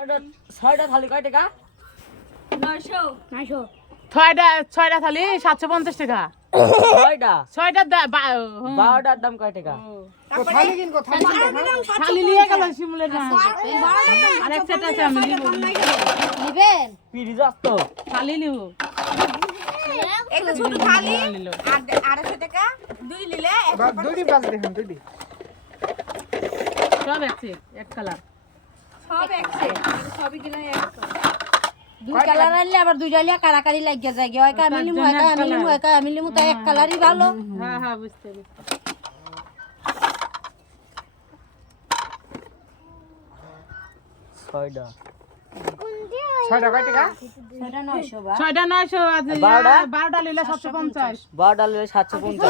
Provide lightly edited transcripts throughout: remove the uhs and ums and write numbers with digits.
ছয়টা থালি কয় টাকা? 900 ছয়টা থালি 750 টাকা। ছয়টা 12টার দাম কয় টাকা? থালি নিয়ে গেল শিমুলের না। আরেক সেট আছে আমি নিব। নিবেন পিড়ি যাচ্ছ থালি নিব। একটা ছোট থালি আর 250 টাকা দুই নিলে দুইটি বাস দেখুন দুইটি সব একসে এক কালার। সব একসে সবই কিনা এক দুই কালার আনলে আবার দুই ডালিয়া কারাকারি লাগিয়া যায় হয় কা আমি লিমু হয় কা আমি লিমু তাই এক কালারই ভালো। হ্যাঁ হ্যাঁ বুঝতে ছয়টা কয় টাকা? সেটা 900 বা 6টা 900 আছে। 12টা নিলে 750। 12টা নিলে 750।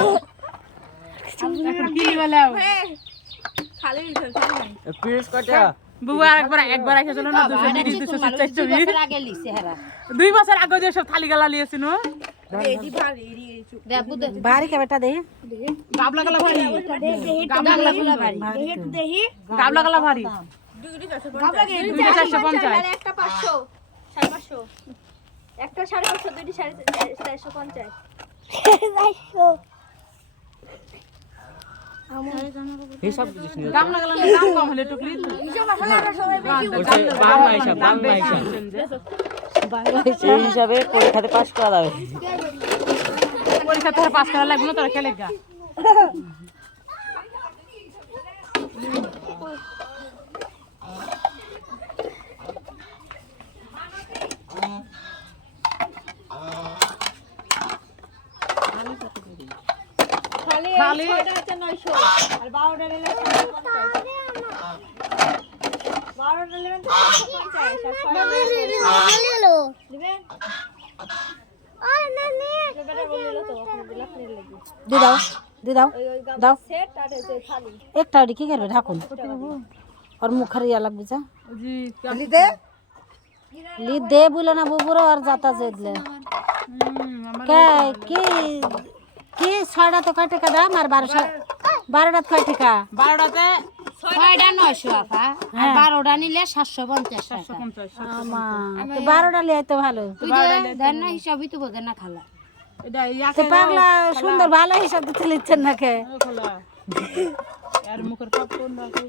এখন কি নিবেলাও? খালি নিছেন খালি নাই পিস কয় টাকা? বুবু একবার এসে চলো না 200 200 বছর আগে লিছে হেরা 2 বছর আগে যে সব থালি গালা লিয়েছিল। এডি ভারী এডি দেখু দে বাড়ি কেবেটা দে গাবলা গালা ভারী। গাবলা গুলা ভারী দেহি গাবলা গালা ভারী। দুইটি কাছে গাবলা গে 450। একটা 500 550 একটা 550 দুইটি 450 হিসাব দিছিস না? গাবলা গালা দাম কম হলে টুকলি তো। বলছে বাংলা হিসাব। এই হিসাবে পরীক্ষাতে পাস করা যাবে। পরীক্ষা তোর পাস করা লাগবে না তোরা খেলে গা। খালি 6টা হচ্ছে 900 আর 12টা নিলে 750 12টা নিলে 750 আর 6টা দিবেন এবারে বলিল তো দিলা ফ্রি লাগি দি দাও দি দাও ওই দাও সেট আর হচ্ছে খালি একটা ওটি কি করবে ঢাকুন আর মুখার ইয়া লাগবে যা জি লি দে বলে না বুবুরো আর যাতা জেদলে কে কি কি ছয়টা তো কয় টাকা দাম আর 12টা কয় টাকা? 12টাতে 6টা 900 আপা আর 12টা নিলে 750 টাকা 750। আমা তো 12টা লিয়ে তো ভালো তুই যে দেন না হিসাবই তো বোঝেন না খালা এটা তো ইয়াকে পাগলা সুন্দর ভালো হিসাব দিতে লিখছেন না কে খোলা। আর মুখের কাপ কোন রাখো?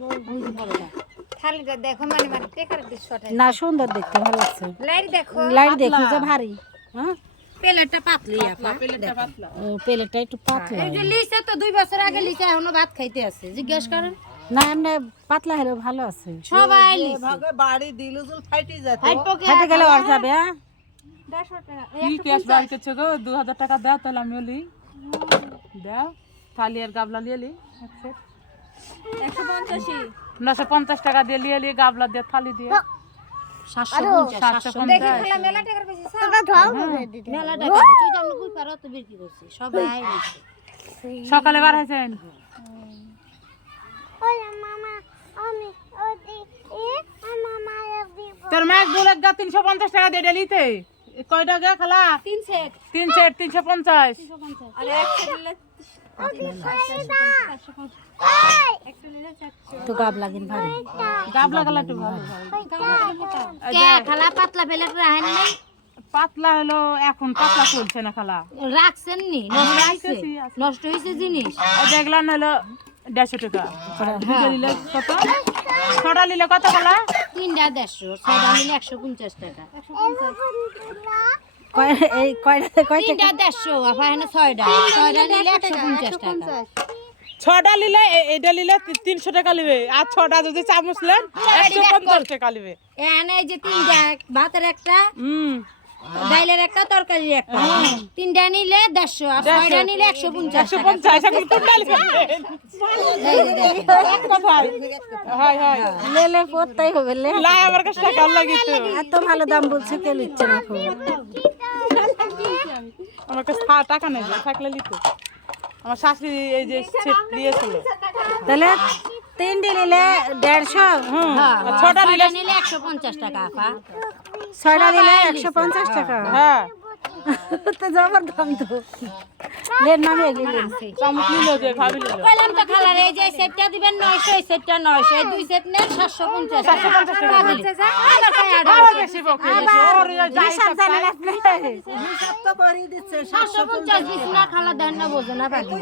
খালিটা দেখো মানে মানে টেকার দৃশ্যটা না সুন্দর দেখতে ভালো লাগছে লাইট দেখো লাইট দেখি যে ভারী হ্যাঁ প্লেটটা পাতলি আপা প্লেটটা পাতলা। প্লেটটা একটু পাতলা এই যে লিছে তো 2 বছর আগে লিছে এখনো ভাত খাইতে আছে জিজ্ঞেস করেন না এমনি পাতলা হলেও ভালো আছে সবাই লিছে বাড়ি দিলু জল ফাইটি যায় হাইট পকে হেঁটে গেলে আর যাবে হ্যাঁ 150 টাকা কি ক্যাশ বার করছো গো? 2000 টাকা দাও তাহলে আমিও লি। দাও থালি আর গাবলা লিয়ে লি। 185 950 টাকা দিয়ে লিয়ে গাবলা দিয়ে থালি দিয়ে 750 দেখি খালা মেলা টাকার কইছি মেলা টাকা তুই জানো কই পারো তো বিক্রি করছিস সবাই লিছে সকালে বার হয়েছেন? তোর মায়ের দুলের গা 350 টাকা দিয়ে ডেলিতে কয় টাকা খালা? 3 সেট 3 সেট 350। আর এক সেট নিলে তো গাব লাগেন ভারী গাবলা গালা একটু ভালো কে খালা পাতলা প্লেট রাখেন নাই পাতলা হলো এখন পাতলা চলছে না খালা। রাখছেন নি নষ্ট হইছে জিনিস দেখলাম হলো 150 টাকা। দুটো নিলে কত? 6টা নিলে কত খালা? 3টা 150 6টা নিলে 150 টাকা কয় এই কয়টা কয় 3টা 150 আপা এখানে 6টা নিলে 150 টাকা 6টা নিলে এটা নিলে 300 টাকা নেবে আর 6টা যদি চামচ নেন 150 টাকা নেবে। এখানে এই যে 3টা ভাতের একটা ডাইলের একটা তরকারির একটা 3টা নিলে 150 আর 6টা নিলে 150 টাকা 150 এখন কোনটা নেবেন? এক কথাই। হয় হয় লেলে পড়তেই হবে লে লাই আমার কাছে টাকা লাগিতো। এত ভালো দাম বলছে কে লিখছে না খুব আমার কাছে টাকা নেই থাকলে লিতো। আমার শাশুড়ি এই যে সেট দিয়েছিল। তাহলে 3 নিলে 150 হ্যাঁ আর 6টা নিলে 6টা নিলে 150 টাকা আপা 6টা নিলে 150 টাকা হ্যাঁ তো জবর দাম তো লেন নামে গেলেন চামচ নিল যে খাবি নিল কইলাম তো খালার এই যে সেটটা দিবেন 900 এই সেটটা 900 এই দুই সেট নেন 750 টাকা দিলে আবার বেশি বকে ওর যাই সব হিসাব তো করেই দিচ্ছে 750 দিছ না খালা দেন না বোঝে না বাকি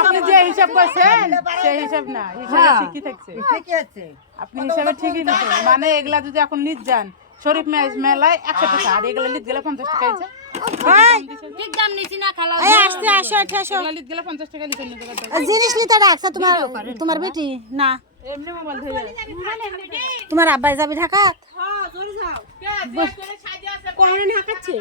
আপনি যে হিসাব করছেন সেই হিসাব না হিসাব ঠিকই থাকছে ঠিকই আছে আপনি হিসাবে ঠিকই নিচ্ছেন মানে এগুলা যদি এখন নিত যান শরীফ মেলায় 100 টাকা আর এগুলা লিত গেলে 50 টাকা আছে ঠিক দাম নিছি না খালা এই আসতে আসো ঠেসো এগুলা লিত গেলে 50 টাকা লিতে নিতে পারতো জিনিস নিতে ডাকছে তোমার বেটি না এমনি মোবাইল ধরে তোমার আব্বাই যাবে ঢাকা হ্যাঁ জোরে যাও কে যে করে সাজে আছে কোন ঢাকাচ্ছে